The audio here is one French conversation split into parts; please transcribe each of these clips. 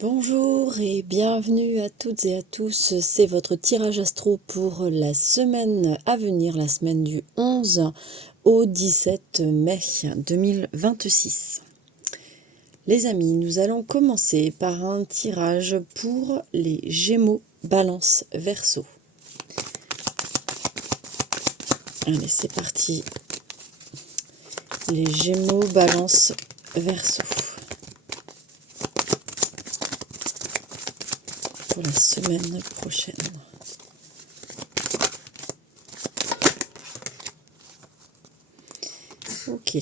Bonjour et bienvenue à toutes et à tous, c'est votre tirage astro pour la semaine à venir, la semaine du 11 au 17 mai 2026. Les amis, nous allons commencer par un tirage pour les Gémeaux, Balance, Verseau. Allez, c'est parti. Les Gémeaux, Balance, Verseau. Pour la semaine prochaine. Ok.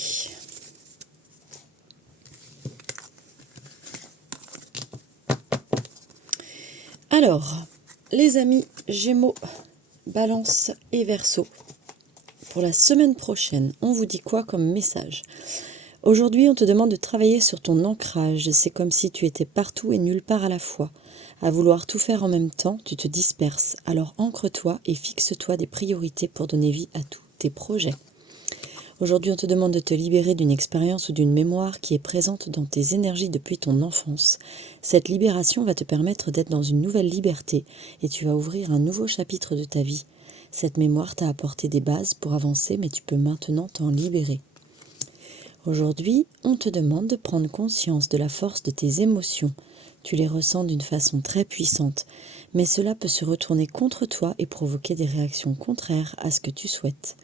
Alors, les amis Gémeaux, Balance et Verseau, pour la semaine prochaine, on vous dit quoi comme message? Aujourd'hui, on te demande de travailler sur ton ancrage. C'est comme si tu étais partout et nulle part à la fois. À vouloir tout faire en même temps, tu te disperses. Alors ancre-toi et fixe-toi des priorités pour donner vie à tous tes projets. Aujourd'hui, on te demande de te libérer d'une expérience ou d'une mémoire qui est présente dans tes énergies depuis ton enfance. Cette libération va te permettre d'être dans une nouvelle liberté et tu vas ouvrir un nouveau chapitre de ta vie. Cette mémoire t'a apporté des bases pour avancer, mais tu peux maintenant t'en libérer. Aujourd'hui, on te demande de prendre conscience de la force de tes émotions. Tu les ressens d'une façon très puissante, mais cela peut se retourner contre toi et provoquer des réactions contraires à ce que tu souhaites.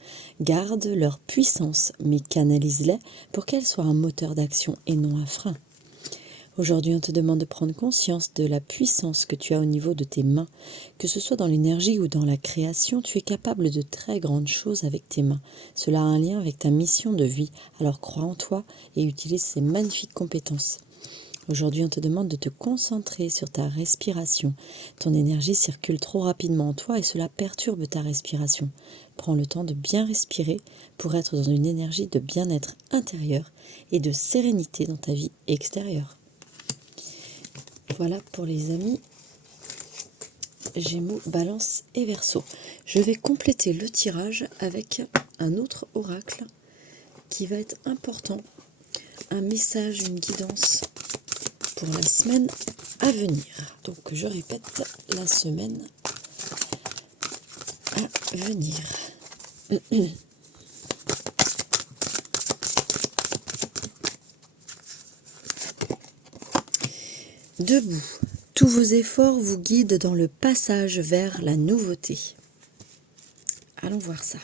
Garde leur puissance, mais canalise-les pour qu'elles soient un moteur d'action et non un frein. Aujourd'hui, on te demande de prendre conscience de la puissance que tu as au niveau de tes mains. Que ce soit dans l'énergie ou dans la création, tu es capable de très grandes choses avec tes mains. Cela a un lien avec ta mission de vie, alors crois en toi et utilise ces magnifiques compétences. Aujourd'hui, on te demande de te concentrer sur ta respiration. Ton énergie circule trop rapidement en toi et cela perturbe ta respiration. Prends le temps de bien respirer pour être dans une énergie de bien-être intérieur et de sérénité dans ta vie extérieure. Voilà pour les amis Gémeaux, Balance et Verseau. Je vais compléter le tirage avec un autre oracle qui va être important. Un message, une guidance pour la semaine à venir. Donc je répète, la semaine à venir. Debout. Tous vos efforts vous guident dans le passage vers la nouveauté. Allons voir ça.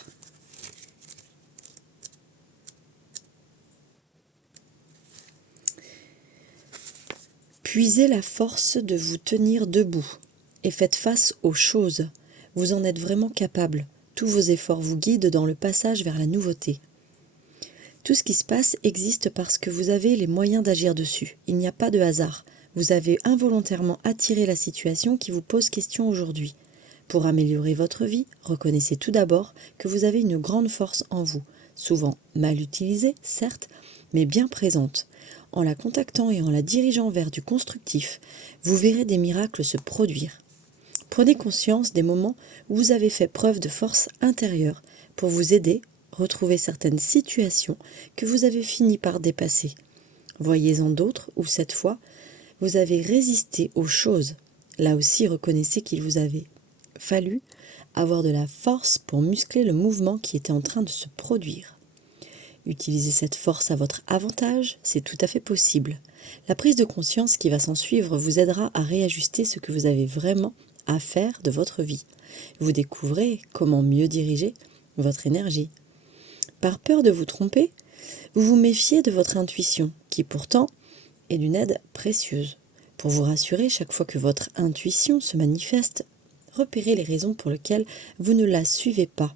Puisez la force de vous tenir debout et faites face aux choses. Vous en êtes vraiment capable. Tous vos efforts vous guident dans le passage vers la nouveauté. Tout ce qui se passe existe parce que vous avez les moyens d'agir dessus. Il n'y a pas de hasard. Vous avez involontairement attiré la situation qui vous pose question aujourd'hui. Pour améliorer votre vie, reconnaissez tout d'abord que vous avez une grande force en vous, souvent mal utilisée, certes, mais bien présente. En la contactant et en la dirigeant vers du constructif, vous verrez des miracles se produire. Prenez conscience des moments où vous avez fait preuve de force intérieure pour vous aider à retrouver certaines situations que vous avez fini par dépasser. Voyez-en d'autres où cette fois, vous avez résisté aux choses. Là aussi, reconnaissez qu'il vous avait fallu avoir de la force pour muscler le mouvement qui était en train de se produire. Utilisez cette force à votre avantage, c'est tout à fait possible. La prise de conscience qui va s'en suivre vous aidera à réajuster ce que vous avez vraiment à faire de votre vie. Vous découvrez comment mieux diriger votre énergie. Par peur de vous tromper, vous vous méfiez de votre intuition, qui pourtant est d'une aide précieuse. Pour vous rassurer, chaque fois que votre intuition se manifeste, repérez les raisons pour lesquelles vous ne la suivez pas.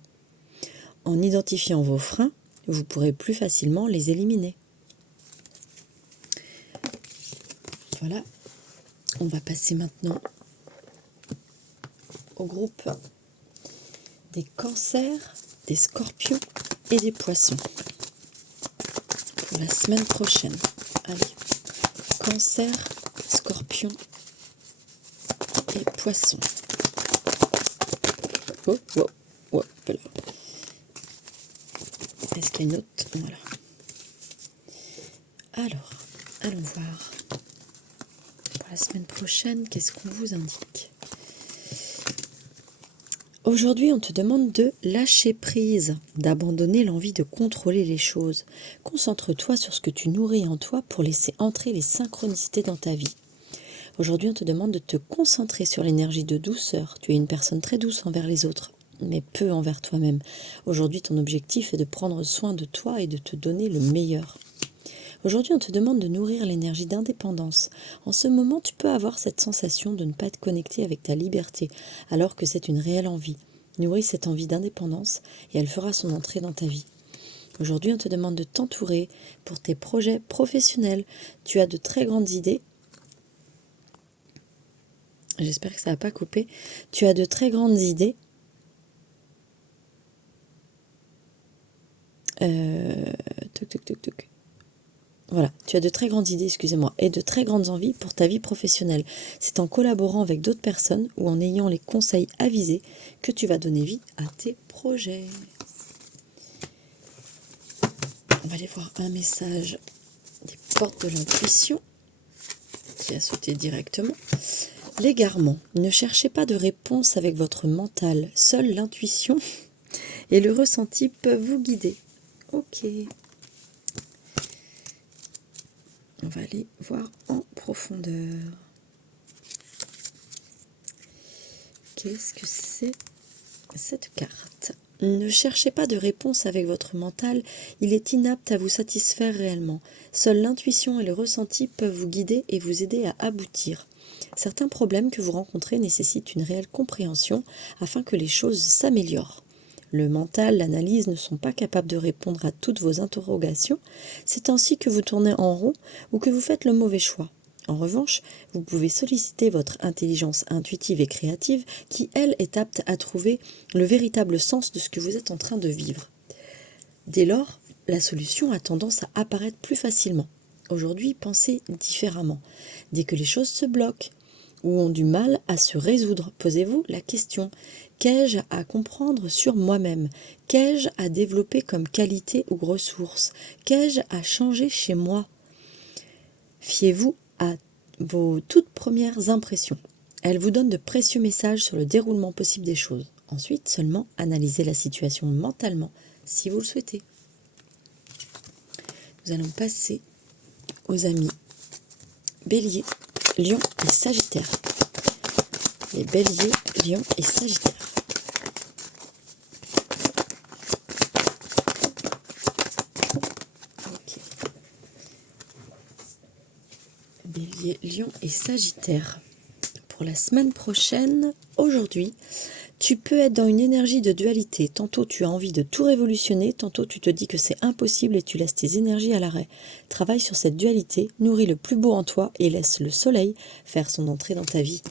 En identifiant vos freins, vous pourrez plus facilement les éliminer. Voilà, on va passer maintenant au groupe des cancers, des scorpions et des poissons pour la semaine prochaine. Allez, cancer, scorpion et poissons. Oh, oh, oh, voilà. Est-ce qu'il y a une autre? Voilà. Alors, allons voir pour la semaine prochaine, qu'est-ce qu'on vous indique? Aujourd'hui, on te demande de lâcher prise, d'abandonner l'envie de contrôler les choses. Concentre-toi sur ce que tu nourris en toi pour laisser entrer les synchronicités dans ta vie. Aujourd'hui, on te demande de te concentrer sur l'énergie de douceur. Tu es une personne très douce envers les autres, mais peu envers toi-même. Aujourd'hui, ton objectif est de prendre soin de toi et de te donner le meilleur. Aujourd'hui, on te demande de nourrir l'énergie d'indépendance. En ce moment, tu peux avoir cette sensation de ne pas être connecté avec ta liberté, alors que c'est une réelle envie. Nourris cette envie d'indépendance et elle fera son entrée dans ta vie. Aujourd'hui, on te demande de t'entourer pour tes projets professionnels. Tu as de très grandes idées. J'espère que ça n'a pas coupé. Tu as de très grandes idées. Voilà, tu as de très grandes idées, excusez-moi, et de très grandes envies pour ta vie professionnelle. C'est en collaborant avec d'autres personnes ou en ayant les conseils avisés que tu vas donner vie à tes projets. On va aller voir un message des portes de l'intuition qui a sauté directement. L'égarement. Ne cherchez pas de réponse avec votre mental. Seule l'intuition et le ressenti peuvent vous guider. Ok. On va aller voir en profondeur. Qu'est-ce que c'est cette carte? Ne cherchez pas de réponse avec votre mental, il est inapte à vous satisfaire réellement. Seule l'intuition et le ressenti peuvent vous guider et vous aider à aboutir. Certains problèmes que vous rencontrez nécessitent une réelle compréhension afin que les choses s'améliorent. Le mental, l'analyse ne sont pas capables de répondre à toutes vos interrogations. C'est ainsi que vous tournez en rond ou que vous faites le mauvais choix. En revanche, vous pouvez solliciter votre intelligence intuitive et créative qui, elle, est apte à trouver le véritable sens de ce que vous êtes en train de vivre. Dès lors, la solution a tendance à apparaître plus facilement. Aujourd'hui, pensez différemment. Dès que les choses se bloquent ou ont du mal à se résoudre, posez-vous la question: qu'ai-je à comprendre sur moi-même? Qu'ai-je à développer comme qualité ou ressources? Qu'ai-je à changer chez moi? Fiez-vous à vos toutes premières impressions. Elles vous donnent de précieux messages sur le déroulement possible des choses. Ensuite, seulement analysez la situation mentalement, si vous le souhaitez. Nous allons passer aux amis Bélier, Lion et Sagittaire. Les Béliers, Lion et Sagittaire. Okay. Bélier, Lion et Sagittaire. Pour la semaine prochaine, aujourd'hui, tu peux être dans une énergie de dualité. Tantôt tu as envie de tout révolutionner, tantôt tu te dis que c'est impossible et tu laisses tes énergies à l'arrêt. Travaille sur cette dualité, nourris le plus beau en toi et laisse le soleil faire son entrée dans ta vie.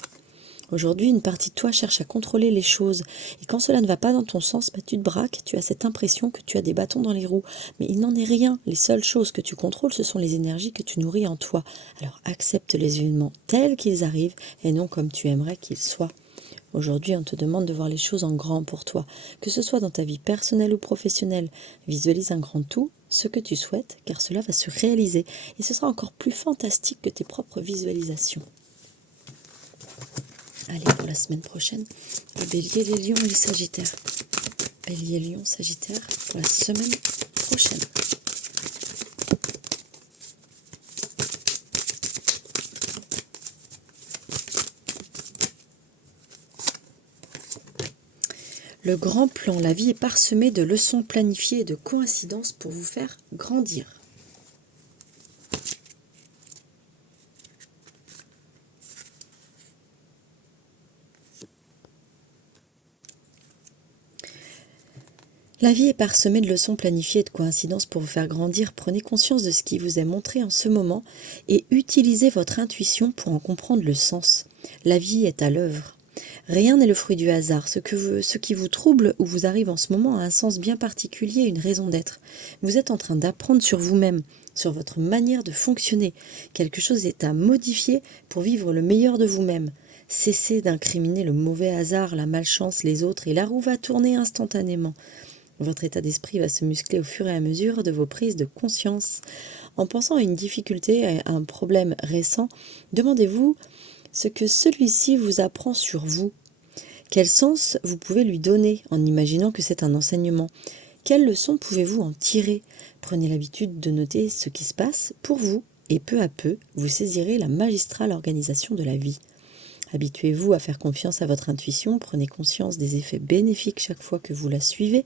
Aujourd'hui, une partie de toi cherche à contrôler les choses. Et quand cela ne va pas dans ton sens, tu te braques, tu as cette impression que tu as des bâtons dans les roues. Mais il n'en est rien. Les seules choses que tu contrôles, ce sont les énergies que tu nourris en toi. Alors accepte les événements tels qu'ils arrivent et non comme tu aimerais qu'ils soient. Aujourd'hui, on te demande de voir les choses en grand pour toi. Que ce soit dans ta vie personnelle ou professionnelle, visualise un grand tout, ce que tu souhaites, car cela va se réaliser. Et ce sera encore plus fantastique que tes propres visualisations. Allez, pour la semaine prochaine, les Béliers, les Lions et les Sagittaires. Bélier, Lion, Sagittaire, pour la semaine prochaine. Le grand plan, la vie est parsemée de leçons planifiées et de coïncidences pour vous faire grandir. La vie est parsemée de leçons planifiées et de coïncidences pour vous faire grandir. Prenez conscience de ce qui vous est montré en ce moment et utilisez votre intuition pour en comprendre le sens. La vie est à l'œuvre. Rien n'est le fruit du hasard. Ce qui vous trouble ou vous arrive en ce moment a un sens bien particulier, une raison d'être. Vous êtes en train d'apprendre sur vous-même, sur votre manière de fonctionner. Quelque chose est à modifier pour vivre le meilleur de vous-même. Cessez d'incriminer le mauvais hasard, la malchance, les autres, et la roue va tourner instantanément. Votre état d'esprit va se muscler au fur et à mesure de vos prises de conscience. En pensant à une difficulté, à un problème récent, demandez-vous ce que celui-ci vous apprend sur vous. Quel sens vous pouvez lui donner en imaginant que c'est un enseignement? Quelles leçons pouvez-vous en tirer? Prenez l'habitude de noter ce qui se passe pour vous et peu à peu, vous saisirez la magistrale organisation de la vie. Habituez-vous à faire confiance à votre intuition, prenez conscience des effets bénéfiques chaque fois que vous la suivez,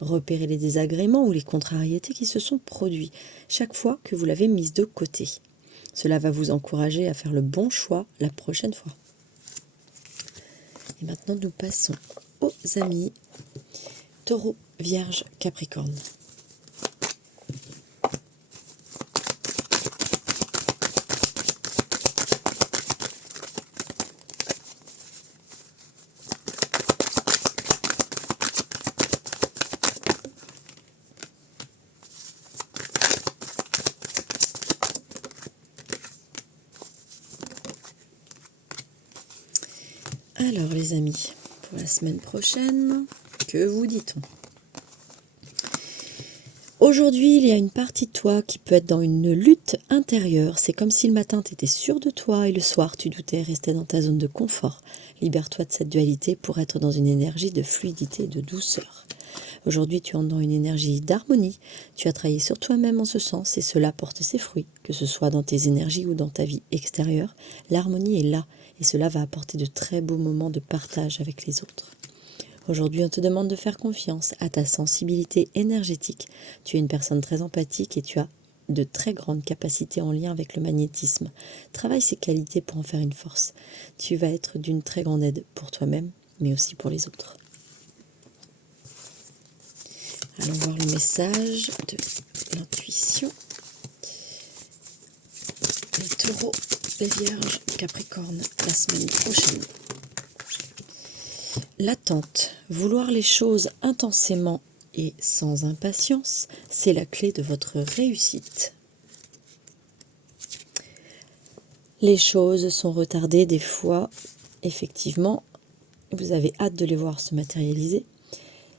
repérez les désagréments ou les contrariétés qui se sont produits chaque fois que vous l'avez mise de côté. Cela va vous encourager à faire le bon choix la prochaine fois. Et maintenant, nous passons aux amis Taureau, Vierge, Capricorne. Alors les amis, pour la semaine prochaine, que vous dit-on? Aujourd'hui, il y a une partie de toi qui peut être dans une lutte intérieure. C'est comme si le matin, tu étais sûr de toi et le soir, tu doutais, restais dans ta zone de confort. Libère-toi de cette dualité pour être dans une énergie de fluidité et de douceur. Aujourd'hui, tu entres dans une énergie d'harmonie. Tu as travaillé sur toi-même en ce sens et cela porte ses fruits. Que ce soit dans tes énergies ou dans ta vie extérieure, l'harmonie est là et cela va apporter de très beaux moments de partage avec les autres. Aujourd'hui, on te demande de faire confiance à ta sensibilité énergétique. Tu es une personne très empathique et tu as de très grandes capacités en lien avec le magnétisme. Travaille ces qualités pour en faire une force. Tu vas être d'une très grande aide pour toi-même, mais aussi pour les autres. Allons voir le message de l'intuition. Les taureaux, les vierges, Capricorne, la semaine prochaine. L'attente, vouloir les choses intensément et sans impatience, c'est la clé de votre réussite. Les choses sont retardées des fois, effectivement, vous avez hâte de les voir se matérialiser.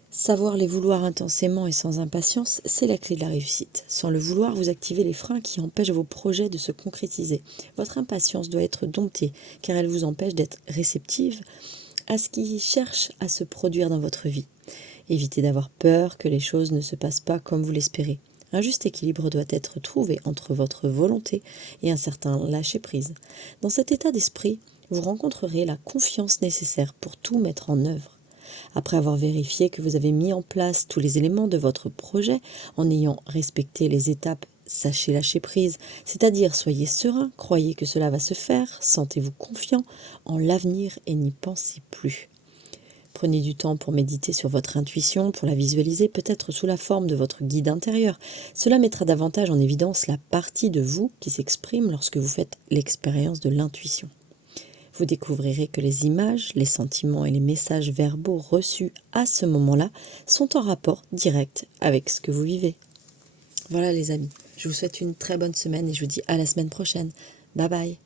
Savoir les vouloir intensément et sans impatience, c'est la clé de la réussite. Sans le vouloir, vous activez les freins qui empêchent vos projets de se concrétiser. Votre impatience doit être domptée, car elle vous empêche d'être réceptive à ce qui cherche à se produire dans votre vie. Évitez d'avoir peur que les choses ne se passent pas comme vous l'espérez. Un juste équilibre doit être trouvé entre votre volonté et un certain lâcher-prise. Dans cet état d'esprit, vous rencontrerez la confiance nécessaire pour tout mettre en œuvre. Après avoir vérifié que vous avez mis en place tous les éléments de votre projet, en ayant respecté les étapes, sachez lâcher prise, c'est-à-dire soyez serein, croyez que cela va se faire, sentez-vous confiant en l'avenir et n'y pensez plus. Prenez du temps pour méditer sur votre intuition, pour la visualiser peut-être sous la forme de votre guide intérieur. Cela mettra davantage en évidence la partie de vous qui s'exprime lorsque vous faites l'expérience de l'intuition. Vous découvrirez que les images, les sentiments et les messages verbaux reçus à ce moment-là sont en rapport direct avec ce que vous vivez. Voilà les amis, je vous souhaite une très bonne semaine et je vous dis à la semaine prochaine. Bye bye.